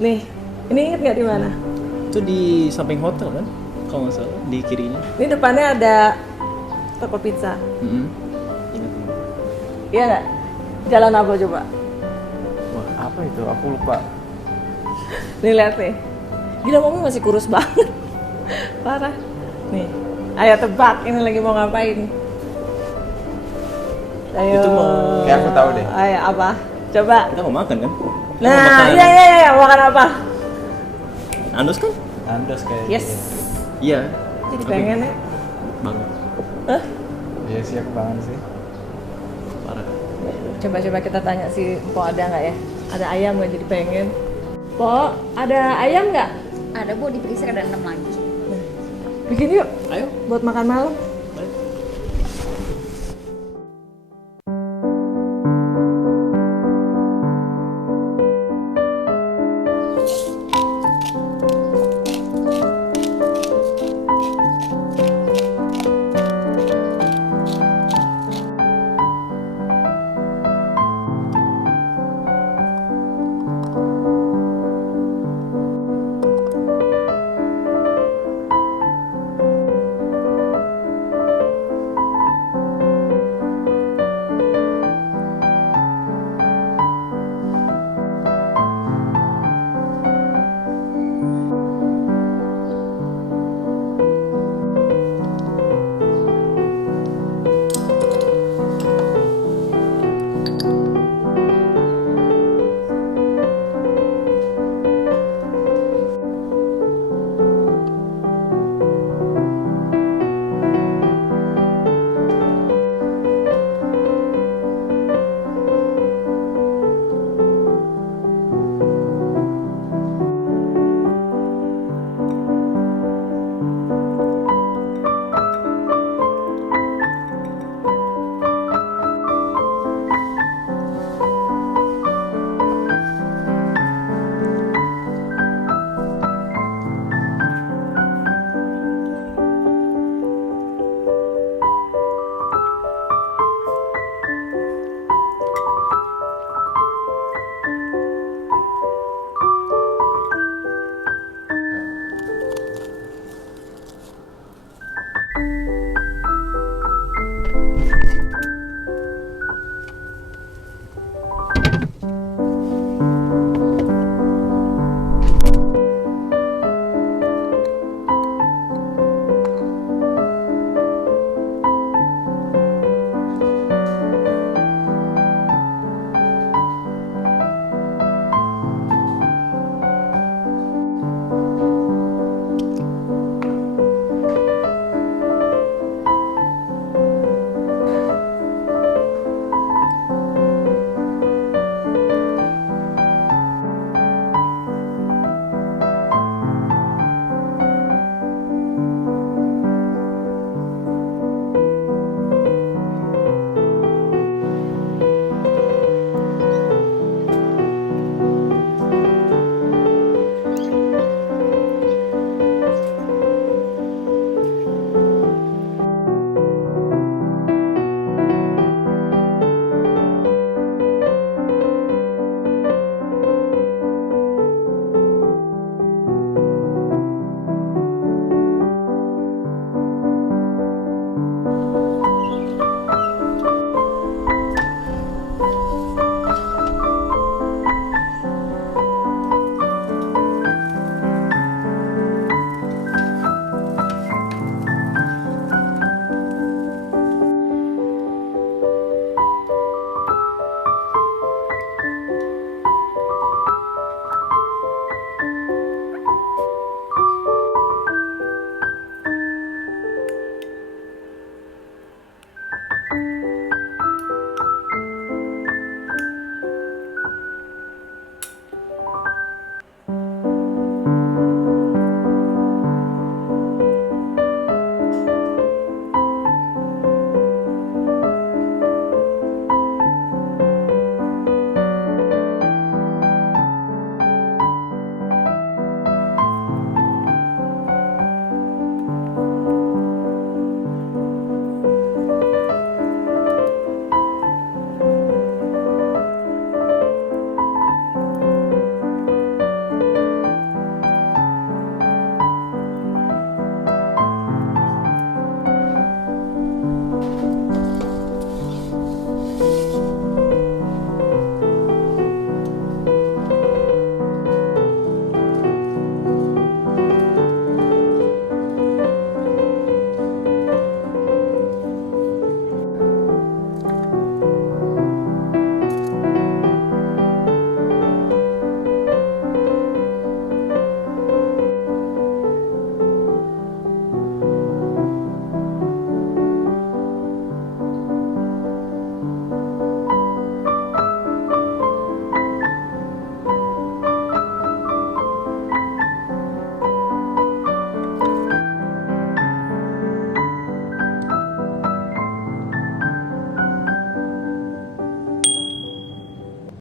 Nih, ini inget nggak di mana? Itu di samping hotel kan? Kalau nggak salah, di kirinya. Ini depannya ada toko pizza. Ingat. Iya nggak? Jalan apa coba? Wah, apa itu? Aku lupa. Nih lihat nih. Gila, Mami masih kurus banget. Parah. Nih, ayo tebak ini lagi mau ngapain? Ayo. Itu mau... Kayak aku tahu deh. Ayo apa? Coba. Kita mau makan kan? Nah, iya, makan apa? Nando's kan? Nando's kayak Yes. Iya. Jadi pengen ya? Banget. Hah? Iya sih, aku banget sih. Parah. Coba kita tanya si Po ada nggak ya? Ada ayam nggak jadi pengen? Po, ada ayam nggak? Ada Bu, di freezer ada 6 lagi. Bikin yuk. Ayo. Buat makan malam.